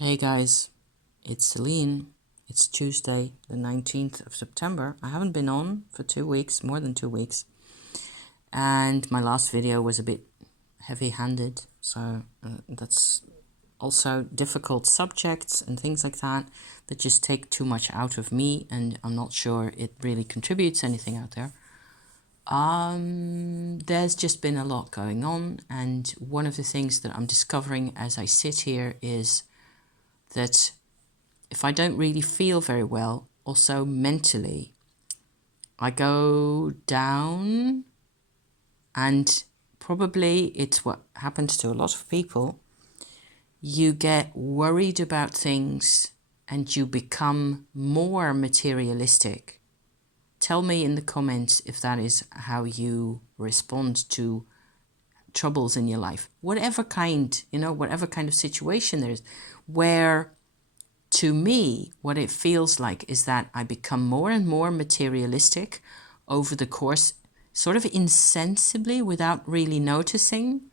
Hey guys, it's Celine. It's Tuesday, the 19th of September. I haven't been on for 2 weeks, more than 2 weeks. And my last video was a bit heavy-handed, so that's also difficult subjects and things like that just take too much out of me, and I'm not sure it really contributes anything out there. There's just been a lot going on, and one of the things that I'm discovering as I sit here is that if I don't really feel very well, also mentally, I go down, and probably it's what happens to a lot of people. You get worried about things and you become more materialistic. Tell me in the comments if that is how you respond to troubles in your life. Whatever kind, whatever kind of situation there is, where to me, what it feels like is that I become more and more materialistic over the course, sort of insensibly, without really noticing,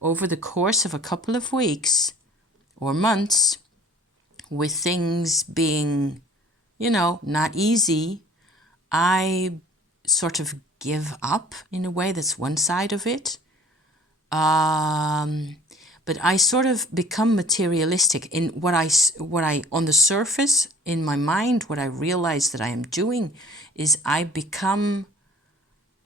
over the course of a couple of weeks or months, with things being, not easy. I sort of give up in a way. That's one side of it. But I sort of become materialistic in what I on the surface in my mind. What I realize that I am doing is I become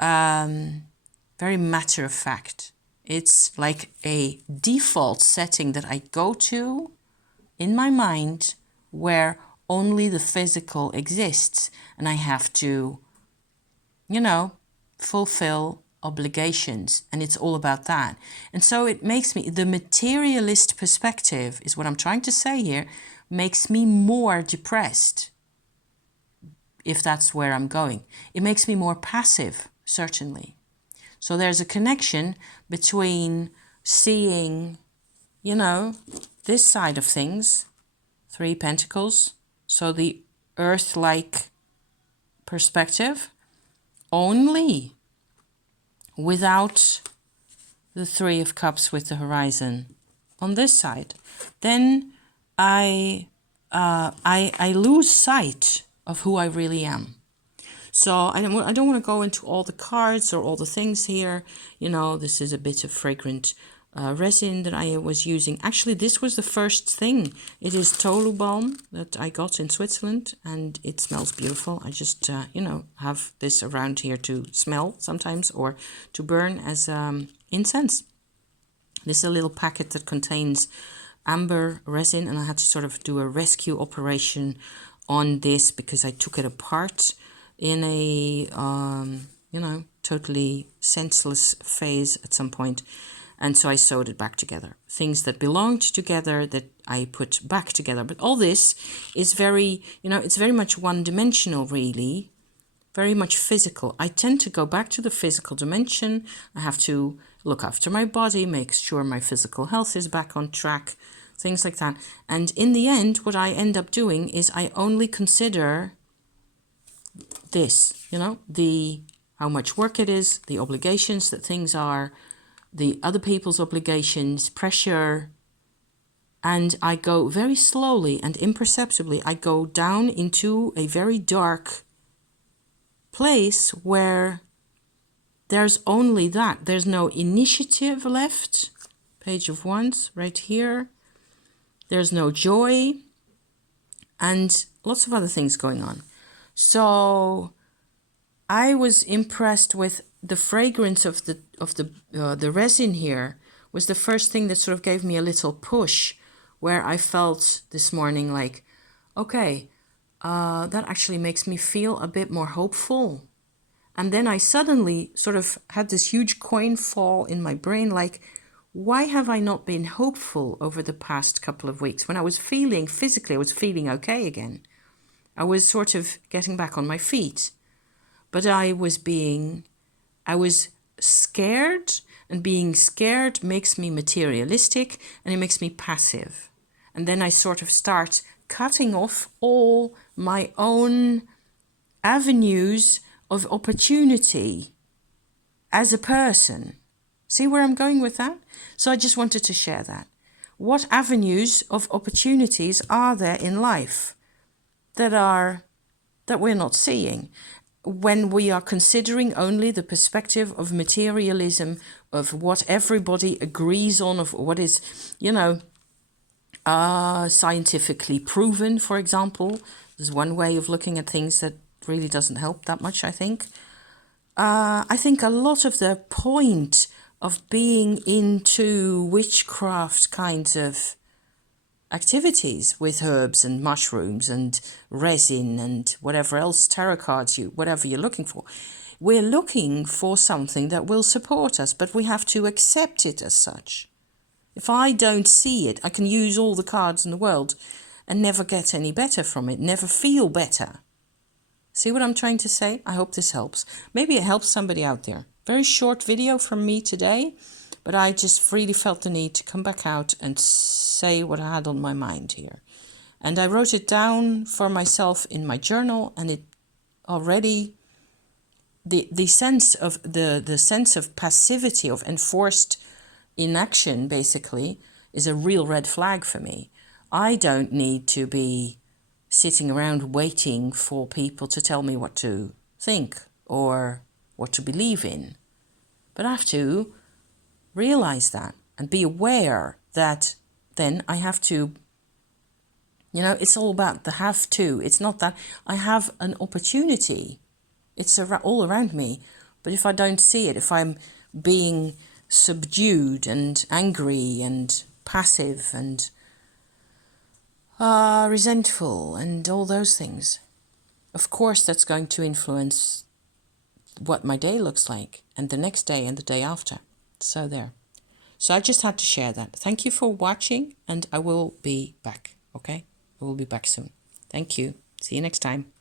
very matter of fact. It's like a default setting that I go to in my mind, where only the physical exists, and I have to, fulfill obligations, and it's all about that. And so it makes me, the materialist perspective is what I'm trying to say here, makes me more depressed, if that's where I'm going. It makes me more passive, certainly. So there's a connection between seeing, this side of things, Three Pentacles, so the earth-like perspective, only without the Three of Cups with the horizon on this side. Then I lose sight of who I really am. So I don't want to go into all the cards or all the things here. This is a bit of fragrant resin that I was using. Actually, this was the first thing. It is Tolu Balm that I got in Switzerland, and it smells beautiful. I just, have this around here to smell sometimes, or to burn as incense. This is a little packet that contains amber resin, and I had to sort of do a rescue operation on this because I took it apart in a, totally senseless phase at some point. And so I sewed it back together. Things that belonged together that I put back together. But all this is very, it's very much one-dimensional, really. Very much physical. I tend to go back to the physical dimension. I have to look after my body, make sure my physical health is back on track, things like that. And in the end, what I end up doing is I only consider this, the how much work it is, the obligations that things are, the other people's obligations, pressure, and I go very slowly and imperceptibly, I go down into a very dark place where there's only that. There's no initiative left. Page of Wands right here. There's no joy, and lots of other things going on. So I was impressed with the fragrance of the resin here. Was the first thing that sort of gave me a little push, where I felt this morning like, okay, that actually makes me feel a bit more hopeful. And then I suddenly sort of had this huge coin fall in my brain, like, why have I not been hopeful over the past couple of weeks? When I was feeling, physically, I was feeling okay again. I was sort of getting back on my feet. But I was scared, and being scared makes me materialistic, and it makes me passive. And then I sort of start cutting off all my own avenues of opportunity as a person. See where I'm going with that? So I just wanted to share that. what avenues of opportunities are there in life that we're not seeing when we are considering only the perspective of materialism, of what everybody agrees on, of what is, scientifically proven, for example. There's one way of looking at things that really doesn't help that much, I think. I think a lot of the point of being into witchcraft kinds of activities with herbs and mushrooms and resin and whatever else, tarot cards, whatever you're looking for. We're looking for something that will support us, but we have to accept it as such. If I don't see it, I can use all the cards in the world and never get any better from it, never feel better. See what I'm trying to say? I hope this helps. Maybe it helps somebody out there. Very short video from me today, but I just really felt the need to come back out and say what I had on my mind here. And I wrote it down for myself in my journal, and it already, the sense of the sense of passivity, of enforced inaction, basically, is a real red flag for me. I don't need to be sitting around waiting for people to tell me what to think or what to believe in. But I have to realize that and be aware that then I have to, it's all about the have to. It's not that I have an opportunity. It's all around me. But if I don't see it, if I'm being subdued and angry and passive and resentful and all those things, of course that's going to influence what my day looks like, and the next day and the day after. So there. So I just had to share that. Thank you for watching, and I will be back, okay? I will be back soon. Thank you. See you next time.